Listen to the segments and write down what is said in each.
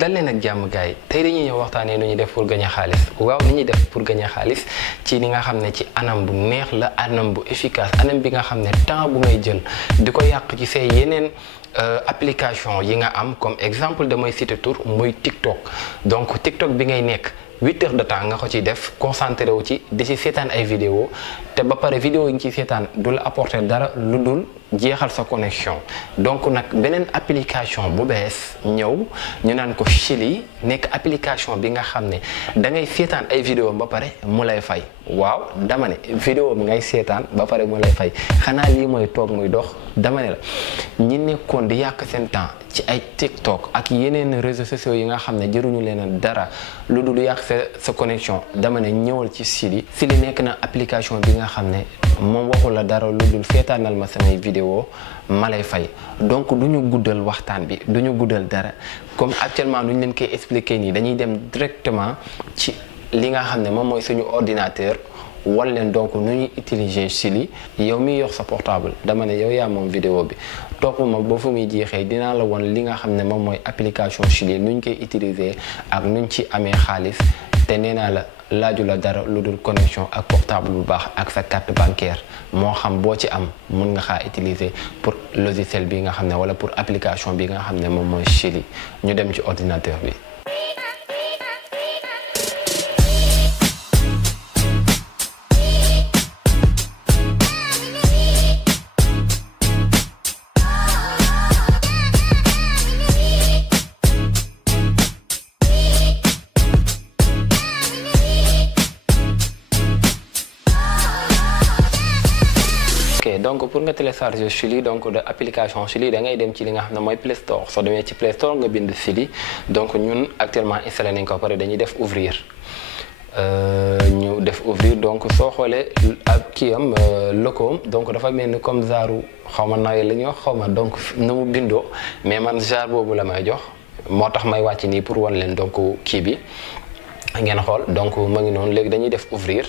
dal leen ak jàmm gaay yi tey dañuy ñëw waxtaanee nu ñuy def pour gagner xaalis waaw ni ñuy def pour gagner xaalis ci li nga xam ne ci anam bu neex la anam bu efficace anam bi nga xam ne temps bu ngay jël di ko yàq ci say yeneen application yi nga am comme exemple damay citer tour muy TikTok donc TikTok bi ngay nekk 8 heures de temps nga ko ciy def concentré wu ci di ci seetaan ay vidéo te ba pare vidéo yi nga ciy seetaan du la apporter dara lu dul jeexal sa connexion donc nag beneen application bu bees ñëw ñu naan ko Chili nekk application bi nga xam ne da ngay seetaan ay vidéo ba pare mu lay fay waaw dama ne vidéo bi ngay seetaan ba pare mu lay fay xanaa lii mooy toog muy dox dama ne la ñi nekkoon di yàq seen temps ci ay TikTok ak yeneen réseaux sociaux yi nga xam ne jëruñu leen dara lu dul yàq sa connexion dama ne ñëwal ci Chili nekk na application bi nga xam ne moom waxul la dara lu dul seetaanal ma samay vidéo ma lay fay donc du ñu guddal waxtaan bi du ñu guddal dara comme actuellement nu ñu leen koy expliquer nii dañuy dem directement ci li nga xam ne moom mooy suñu ordinateur wal leen donc nu ñuy utiliser Chili yow miy yor sa portable dama ne yow yaa moom vidéo bi topp ma ba fu muy jeexee dinaa la won li nga xam ne moom mooy application Chili nu ñu koy utiliser ak nu ñu ci amee xaalis te nee naa la laaju la dara lu dul connexion ak portable bu baax ak sa carte bancaire moo xam boo ci am mun nga xaa utiliser pour logiciel bi nga xam ne wala pour application bi nga xam ne moom mooy Chili ñu dem ci ordinateur bi. donc pour nga télécharger Chili donc de application Chili da ngay dem ci li nga xam ne mooy Play Store soo demee ci Play Store nga bind Chili donc ñun actuellement installé nañ ko pare dañuy def ouvrir ñu def ouvrir donc soo xoolee ak kii am loco donc dafa mel ni comme genre xaw ma nawee la ñuy wax xaw ma donc na mu bindoo mais man genre boobu la may jox moo tax may wàcc nii pour wan leen donc kii bi ngeen xool donc ma ngi noonu léegi dañuy def ouvrir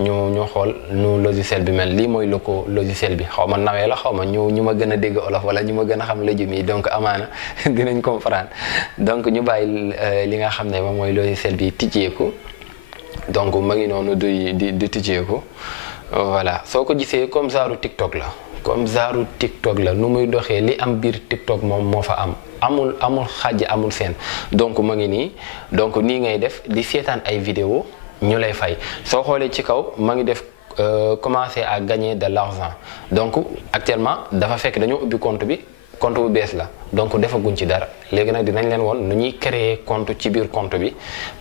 ñu xool nu logiciel bi mel lii mooy loco logiciel bi xaw ma nawee la xaw ma ñu ma gën a dégg olof wala ñu ma gën a xam lëjum yi donc amaana dinañ comprendre donc ñu bàyyi li nga xam ne moom mooy logiciel bi tijjeeku donc ma ngi noonu di tijjeeku voilà soo ko gisee comme genre TikTok la comme genre TikTok la nu muy doxee li am biir TikTok moom moo fa am amul xàjj amul seen donc ma ngi nii donc nii ngay def di seetaan ay vidéo ñu lay fay soo xoolee ci kaw ma ngi def commencer à gagner de l'argent donc actuellement dafa fekk dañoo ubbi compte bi compte bu bees la donc defaguñ ci dara léegi nag dinañ leen woon nu ñuy créer compte ci biir compte bi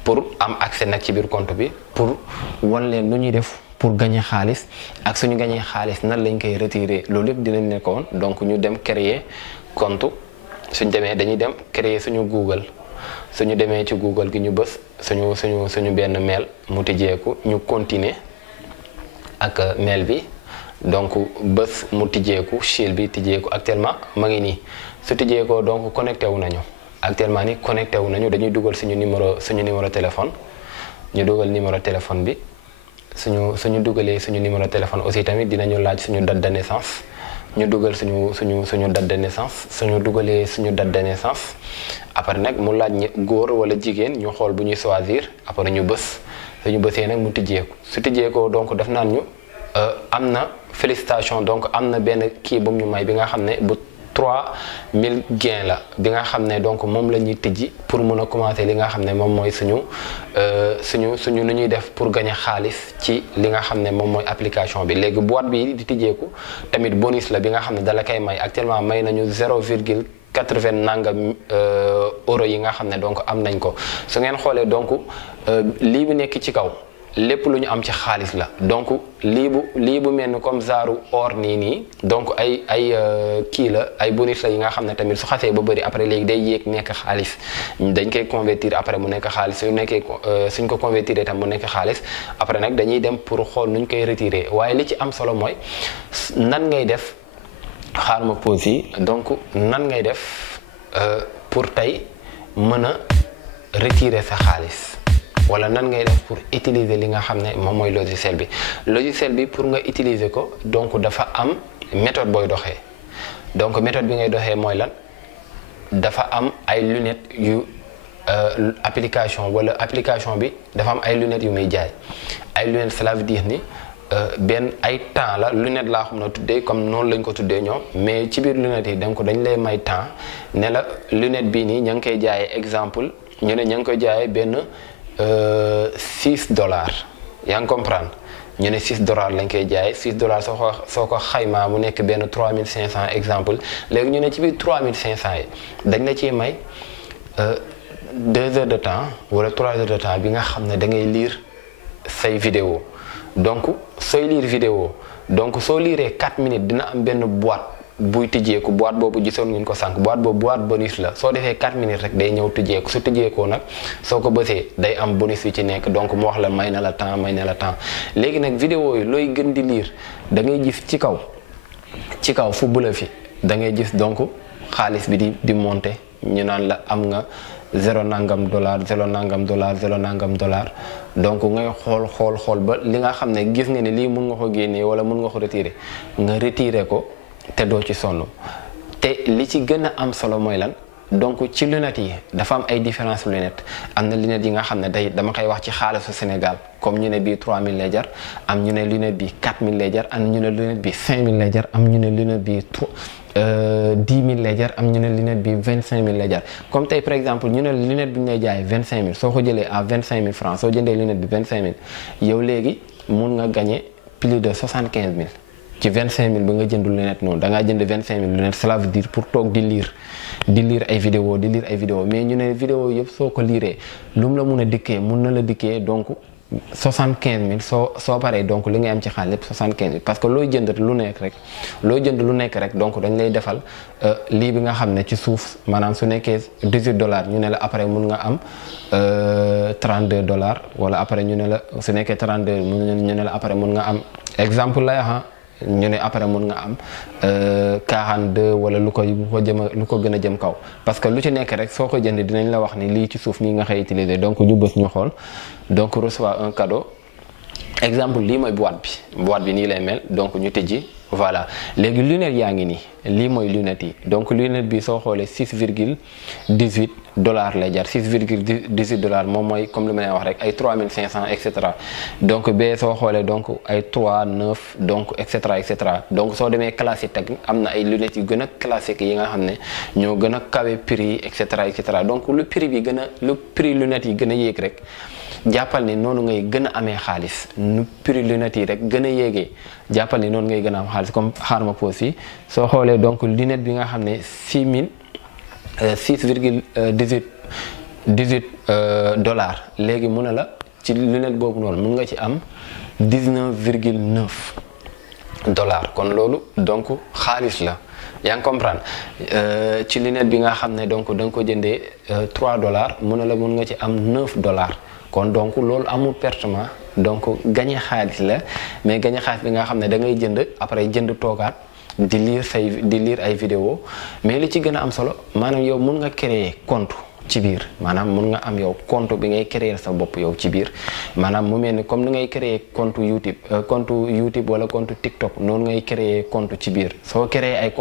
pour am accès nag ci biir compte bi pour wan leen nu ñuy def pour gagner xaalis ak suñu gagner xaalis nan lañ koy retirer loolu yëpp dinañ leen ko woon donc ñu dem créer compte suñ demee dañuy dem créer suñu Google suñu demee ci Google gi ñu bës suñu benn mail mu tijjeeku ñu continuer ak mail bi donc bës mu tijjeeku Chili bi tijjeeku actuellement ma ngi nii su tijjeekoo donc connecté wu nañu actuellement ni connecté wu nañu dañuy dugal suñu numéro téléphone ñu dugal numéro téléphone bi suñu dugalee suñu numéro téléphone aussi tamit dinañu laaj suñu date de naissance ñu dugal suñu date de naissance suñu dugalee suñu date de naissance après nag mu laaj góor wala jigéen ñu xool bu ñuy choisir après ñu bës suñu bësee nag mu tijjeeku su tijjeekoo donc def naan ñu am na félicitation donc am na benn kii bu ñu may bi nga xam ne bu 3000 gain la bi nga xam ne donc moom la ñuy tijji pour mun a commencer li nga xam ne moom mooy suñu nu ñuy def pour gagner xaalis ci li nga xam ne moom mooy application bi léegi boîte bi di tijjeeku tamit bonus la bi nga xam ne dala koy may actuellement may nañu 0,80 nangam euro yi nga xam ne donc am nañ ko su ngeen xoolee donc lii bu nekk ci kaw lépp lu ñu am ci xaalis la donc lii bu mel ni comme genre or nii donc ay kii la ay bonus la yi nga xam ne tamit su xasee ba bëri après léegi day yéeg nekk xaalis dañ koy convertir après mu nekk xaalis suñ ko convertir itam mu nekk xaalis après nag dañuy dem pour xool nuñ koy retirer waaye li ci am solo mooy nan ngay def xaar ma pause yi donc nan ngay def pour tey mën a retirer sa xaalis wala nan ngay def pour utiliser li nga xam ne moom mooy logiciel bi pour nga utiliser ko donc dafa am méthode booy doxee donc méthode bi ngay doxee mooy lan dafa am ay lunettes yu application wala application bi dafa am ay lunettes yu muy jaay ay lunettes cela veut dire ni benn ay temps la lunette laa xam na tuddee comme noonu lañ ko tuddee ñoom mais ci biir lunettes yi donc dañ lay may temps ne la lunette bii nii ña ngi koy jaayee exemple ñu ne ña ngi koy jaayee benn $6 yaa ngi comprendre ñu ne $6 lañ koy jaayee $6 soo ko xaymaa mu nekk benn 3500 exemple léegi ñu ne ci biir 3500 yi dañ la ciy may 2 heures de temps wala 3 heures de temps bi nga xam ne da ngay lire say vidéo donc sooy lire vidéo donc soo liiree 4 minutes dina am benn boîte buy tijjeeku boîte boobu gisoon ngeen ko sànq boîte boobu boîte bonus la soo defee 4 minutes rek day ñëw tijjeeku su tijjeekoo nag soo ko bësee day am bonus yu ci nekk donc mu wax la may na la temps may na la temps léegi nag vidéo yi looy gën di lire da ngay gis ci kaw fu bula fi da ngay gis donc xaalis bi di monter ñu naan la am nga $0 nangam $0 nangam $0 nangam donc ngay xool ba li nga xam ne gis nga ne lii mun nga ko génnee wala mun nga ko retirer nga retirer ko te doo ci sonn te li ci gën a am solo mooy lan donc ci lunettes yi dafa am ay différence lunettes am na lunettes yi nga xam ne dama koy wax ci xaalisu Sénégal comme ñu ne bii 3000 lay jar am ñu ne lunette bi 4000 lay jar am ñu ne lunette bi 5000 lay jar am ñu ne lunette bi 10 000 lay jar am ñu ne lunette bi 25 000 lay jar comme tey par exemple ñu ne lunette bi ñu lay jaayee 25 000 soo ko jëlee à 25 000 francs soo jëndee lunette bi 25 000 yow léegi mun nga gagner plus de 75 000 ci 25 000 ba nga jënd lunette noonu da ngaa jënd 25 000 lunette cela veut dire pour toog di lire ay vidéo mais ñu ne vidéo yëpp soo ko liiree lu mu la mun a dikkee mun na la dikkee donc 75 000 soo paree donc li ngay am ci xaalis lépp 75 000 parce que looy jënd lu nekk rek donc dañ lay defal lii bi nga xam ne ci suuf maanaam su nekkee $18 ñu ne la après mun nga am $32 wala après ñu ne la su nekkee 32 ñu ne la après mun nga am exemple lay ñu ne après mun nga am 42 wala lu ko gën a jëm kaw parce que lu ci nekk rek soo ko jënd dinañ la wax ni lii ci suuf nii nga xëy utiliser donc ñu bës ñu xool donc reçoit un cadeau exemple lii mooy boîte bi nii lay mel donc ñu tëjji voilà léegi lunette yaa ngi nii lii mooy lunette yi donc lunette bi soo xoolee $6,18 lay jar $6,18 moom mooy comme li ma leen wax rek ay 3500 et cetera donc bee soo xoolee donc ay 3 9 donc et cetera donc soo demee classique teg am na ay lunettes yu gën a classique yi nga xam ne ñoo gën a kawe prix et cetera donc lu prix lunettes yi gën a yéeg rek jàppal ni noonu ngay gën a amee xaalis nu prix lunettes yi rek gën a yéegee jàppal ni noonu ngay gën a am xaalis comme xaar ma pause fii soo xoolee donc lunette bi nga xam ne $6,18 léegi mun na la ci lunette boobu noonu mun nga ci am $19,9 kon loolu donc xaalis la yaa ngi comprendre ci lunette bi nga xam ne donc da nga ko jëndee $3 mun na la mun nga ci am $9 kon donc loolu amul pertement donc gagné xaalis la mais gagné xaalis bi nga xam ne da ngay jënd après jënd toogaat di lire ay vidéo mais li ci gën a am solo maanaam yow mun nga créer compte ci biir maanaam mun nga am yow compte bi ngay créer sa bopp yow ci biir maanaam mu mel ni comme ni ngay créer compte YouTube wala compte TikTok noonu ngay créer compte ci biir soo créer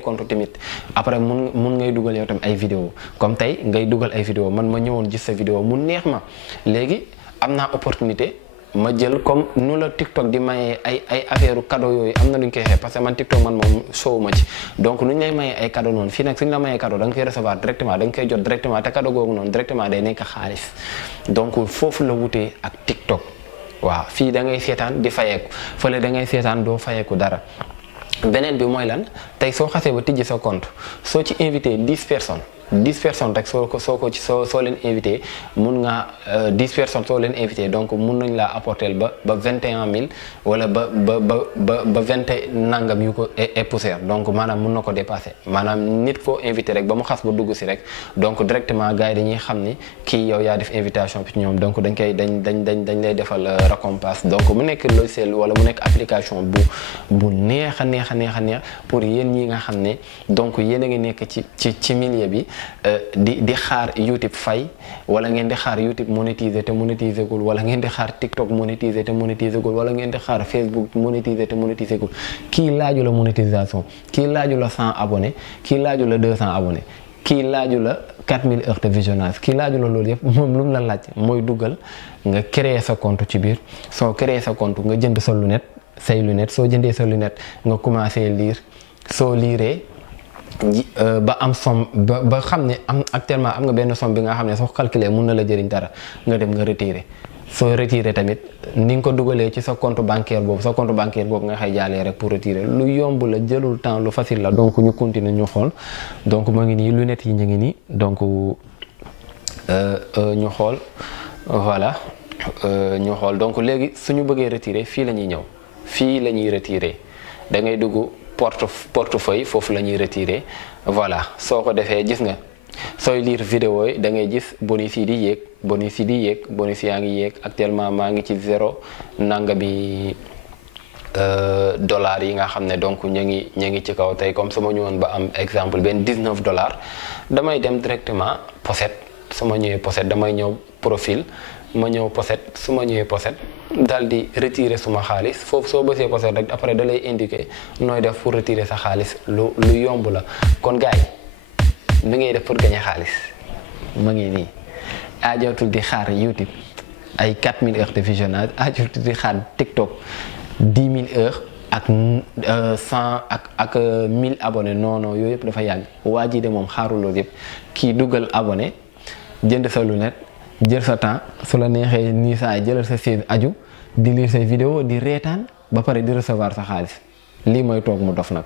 compte tamit après mun ngay dugal yow tamit ay vidéo comme tey ngay dugal ay vidéo man ma ñëwoon gis sa vidéo mu neex ma léegi am naa opportunité ma jël comme nu la TikTok di mayee ay affaire cadeau yooyu am na lu ñu koy xeex parce que man TikTok man moom show ma ci donc nu ñu lay mayee ay cadeau noonu fii nag suñu la mayee cadeau da nga koy recevoir directement da nga koy jot directement te cadeau googu noonu directement day nekk xaalis donc foofu la wutee ak TikTok waaw fii da ngay seetaan di fayeeku fële da ngay seetaan doo fayeeku dara beneen bi mooy lan tey soo xasee ba tijji sa compte soo ci invité 10 personnes rek soo leen invité mun nga 10 personnes soo leen invité donc mun nañ laa apporter ba 21 000 wala ba 20 nangam yu ko et poussière donc maanaam mun na ko dépasser maanaam nit koo invité rek ba mu xas ba dugg si rek donc directement gars yi dañuy xam ni kii yow yaa def invitation bi ci ñoom donc dañ lay defal récompense donc mu nekk logiciel wala mu nekk application bu neex a neex pour yéen ñi nga xam ne donc yéen a ngi nekk ci milieu bi di xaar YouTube fay wala ngeen di xaar YouTube monétiser te monétiser gul wala ngeen di xaar TikTok monétiser te monétiser gul wala ngeen di xaar Facebook monétiser te monétiser gul kii laaju la monétisation kii laaju la 100 abonnés kii laaju la 200 abonnés kii laaju la 4000 heures de visionnage kii laaju la loolu yëpp moom lu mu la laaj mooy duggal nga créer sa compte ci biir soo créer sa compte nga jënd sa lunette say lunette soo jëndee sa lunette nga commencé lire soo liiree ba am somme ba xam ne am actuellement am nga benn somme bi nga xam ne soo calculer mun na la jëriñ dara nga dem nga retirer soo retirer tamit ni nga ko dugalee ci sa compte bancaire boobu nga xay jaalee rek pour retirer lu yomb la jëlul temps lu facile la donc ñu continuer ñu xool donc moo ngi nii lunettes yi ñu ngi nii donc ñu xool voilà ñu xool donc léegi suñu bëggee retirer fii la ñuy ñëw fii la ñuy retirer da ngay dugg portefeuille foofu la ñuy retirer voilà soo ko defee gis nga sooy lire vidéo yi da ngay gis bonus yi di yéeg bonus yaa ngi yéeg actuellement maa ngi ci 0 nangami dollars yi nga xam ne donc ñu ngi ci kaw tey comme sama ñëwoon ba am exemple benn 19 dollars damay dem directement pochette sama ñëwee pochette damay ñëw profil ma ñëw pochette su ma ñëwee pochette dal di retirer suma xaalis foofu soo bësee pochette rek après da lay indiquer nooy def pour retirer sa xaalis lu yomb la kon gars yi mi ngay def pour gagner xaalis ma ngi nii ajootul di xaar YouTube ay 4000 heures de visionnage ajootul di xaar TikTok 10 000 heures ak 100 ak 1000 abonnés non yooyu yëpp dafa yàgg waa ji de moom xaarul loolu yëpp kii dugal abonné jënd sa lunette jël sa temps su la neexee nii saa jëlal sa chaise aju di lire say vidéo di reetaan ba pare di recevoir sa xaalis lii mooy toog mu dof nag